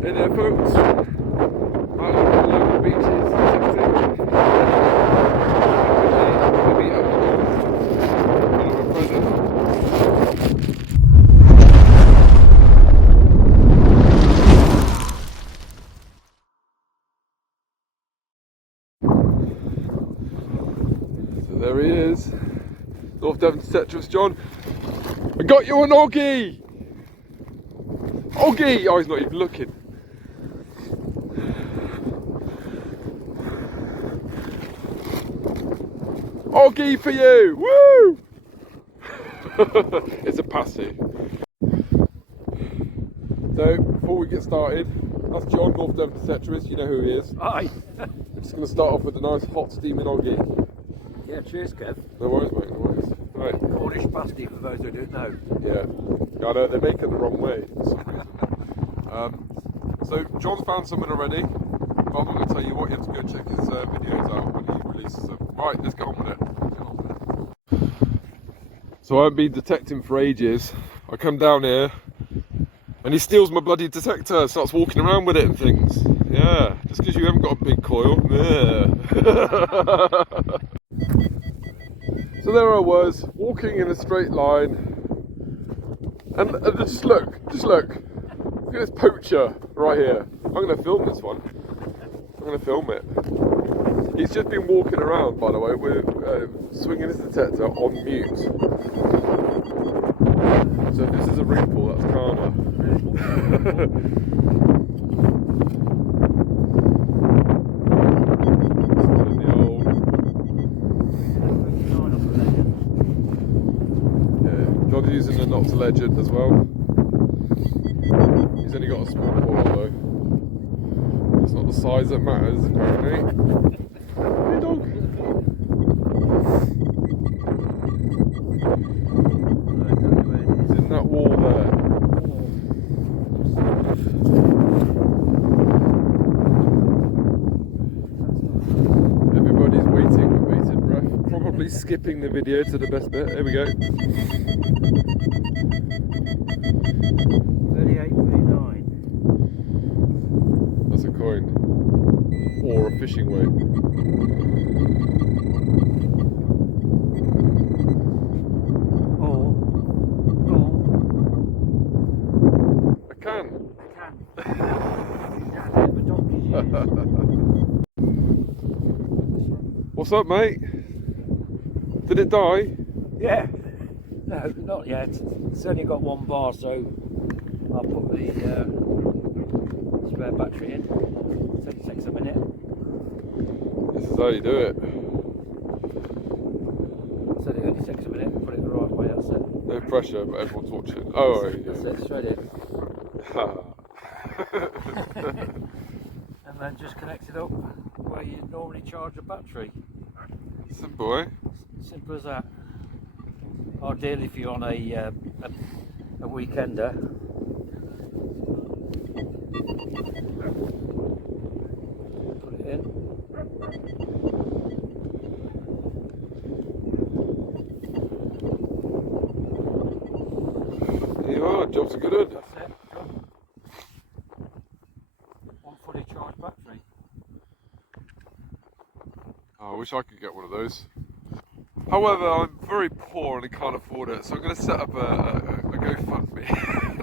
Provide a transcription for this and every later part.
Hey there folks, out on the local beaches, detecting. We'll meet up with kind of a present. So there he is, North Devon Detectorist John. I got you an Oggy! Oggy! Oh, he's not even looking. Oggy for you! Woo! It's a passive. So, before we get started, that's John, North Devon Detectorist, you know who he is. Hi. We're just going to start off with a nice hot steaming Oggy. Yeah, cheers, Kev. No worries, mate, no worries. Right. Cornish pasty for those who don't know. Yeah, I know, they make it the wrong way for some reason. So, John's found something already, but I'm not going to tell you what, you have to go check his videos out when he releases them. Right, let's get on with it. So, I've been detecting for ages. I come down here, and he steals my bloody detector, starts walking around with it and things. Yeah, just because you haven't got a big coil. Yeah. So there I was, walking in a straight line, and just look. Look at this poacher right here. I'm going to film this one. I'm going to film it. He's just been walking around, by the way, with swinging his detector on mute. So if this is a ring pull, that's karma. John's using a Knox Legend as well. He's only got a small coil though. It's not the size that matters, apparently. Hey dog! He's in that wall there. Everybody's waiting with bated breath. Probably skipping the video to the best bit. Here we go. 38.39. That's a coin. Or a fishing weight. Or A can. What's up, mate? Did it die? Yeah. No, not yet. It's only got one bar, so I'll put the spare battery in. So it takes a minute. This is how you do it. So it only takes a minute. Put it the right way. That's it. No pressure, but everyone's watching. Oh, right, That's it. Straight in. And then just connect it up where you normally charge a battery. Simple, eh? Simple as that. Ideally, if you're on a weekender. Put it in. There you are, job's a good one. That's it. Done. One fully charged battery. Oh, I wish I could get one of those. However, I'm very poor and I can't afford it, so I'm going to set up a GoFundMe.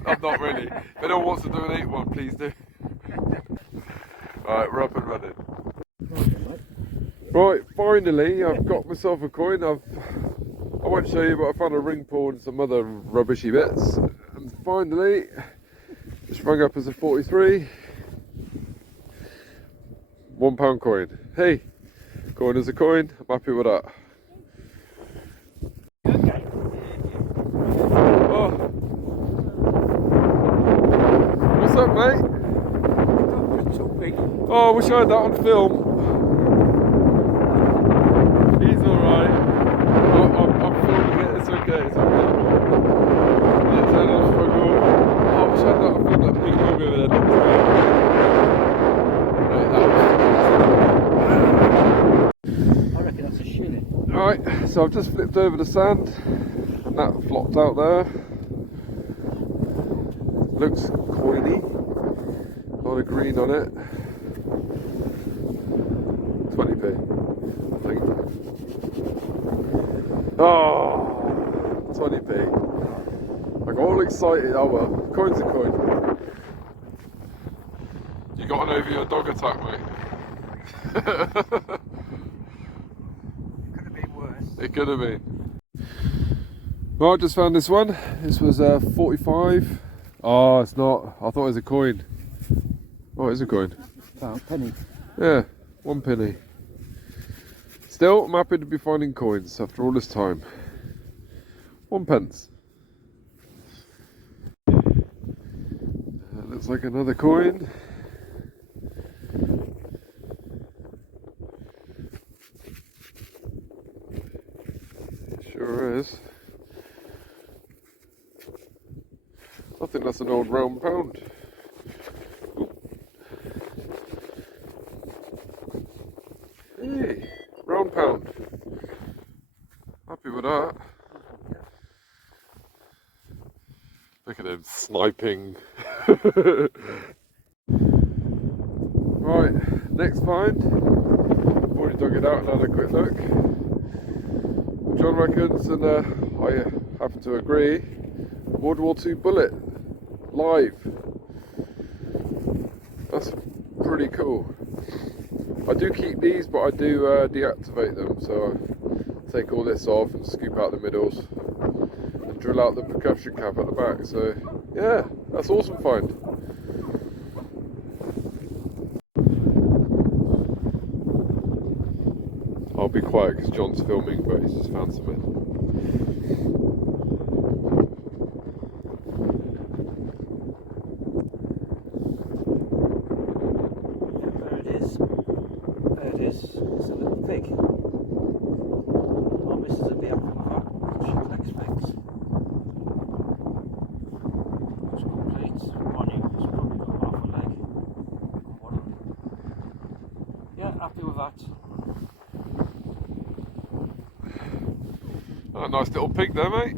I'm not really. If anyone wants to donate one, please do. Alright, we're up and running. Right, finally, I've got myself a coin. I won't show you, but I found a ring pull and some other rubbishy bits. And finally, it's rung up as a 43. £1 coin. Hey, coin is a coin. I'm happy with that. Oh. What's up, mate? Oh, I wish I had that on film. He's alright. I'm filming it, it's okay, it's okay. Let's end on struggle. Oh, I wish I had that on film, that big dog over there. I reckon that's a shilling. Alright, so I've just flipped over the sand. And that flopped out there. Looks coiny. lot of green on it. 20p, I think. Oh, 20p. I got all excited. Oh well, coin's a coin. You got on over your dog attack, mate. Could have been worse. It could have been. Well, I just found this one. This was 45. Oh, it's not. I thought it was a coin. Oh, it is a coin. Oh, penny. Yeah, 1 penny. Still, I'm happy to be finding coins after all this time. 1 pence. Looks like another coin. Sure is. I think that's an old round pound. Ooh. Hey, round pound. Happy with that. Look at him sniping. Right, next find. Already dug it out and had a quick look. John reckons, and I happen to agree, World War II bullet, live. That's pretty cool. I do keep these, but I do deactivate them, so I take all this off and scoop out the middles and drill out the percussion cap at the back. So yeah, that's awesome find. I'll be quiet because John's filming, but he's just found something. There it is. There it is. It's a little pig. My missus would be happy with that. She would expect. It's complete. One in. It's probably got half a leg. Yeah, happy with that. Oh, nice little pig there, mate.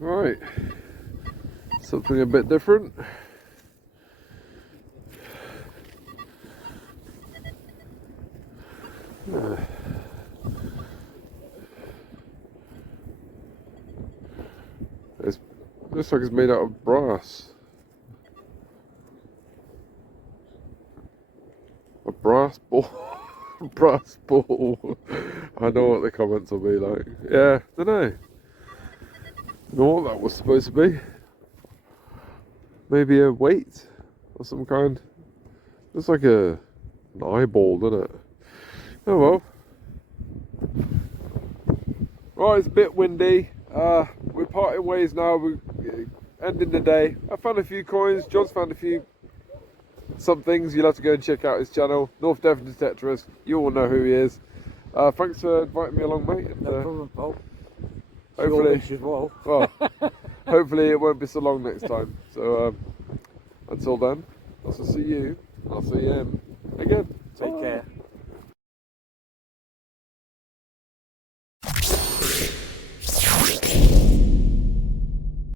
Right, something a bit different. It looks like it's made out of brass. A brass ball. Brass ball. I know what the comments will be like. Yeah, don't know. Know what that was supposed to be. Maybe a weight or some kind. Looks like an eyeball, doesn't it? Oh well. Right, it's a bit windy. We're parting ways now. We're ending the day. I found a few coins. John's found a few. Some things. You'll have to go and check out his channel, North Devon Detectorist. You all know who he is. Thanks for inviting me along, mate. And, No problem, Paul. hopefully, well. well, hopefully it won't be so long next time. So until then, I'll see you. I'll see him again. Take care.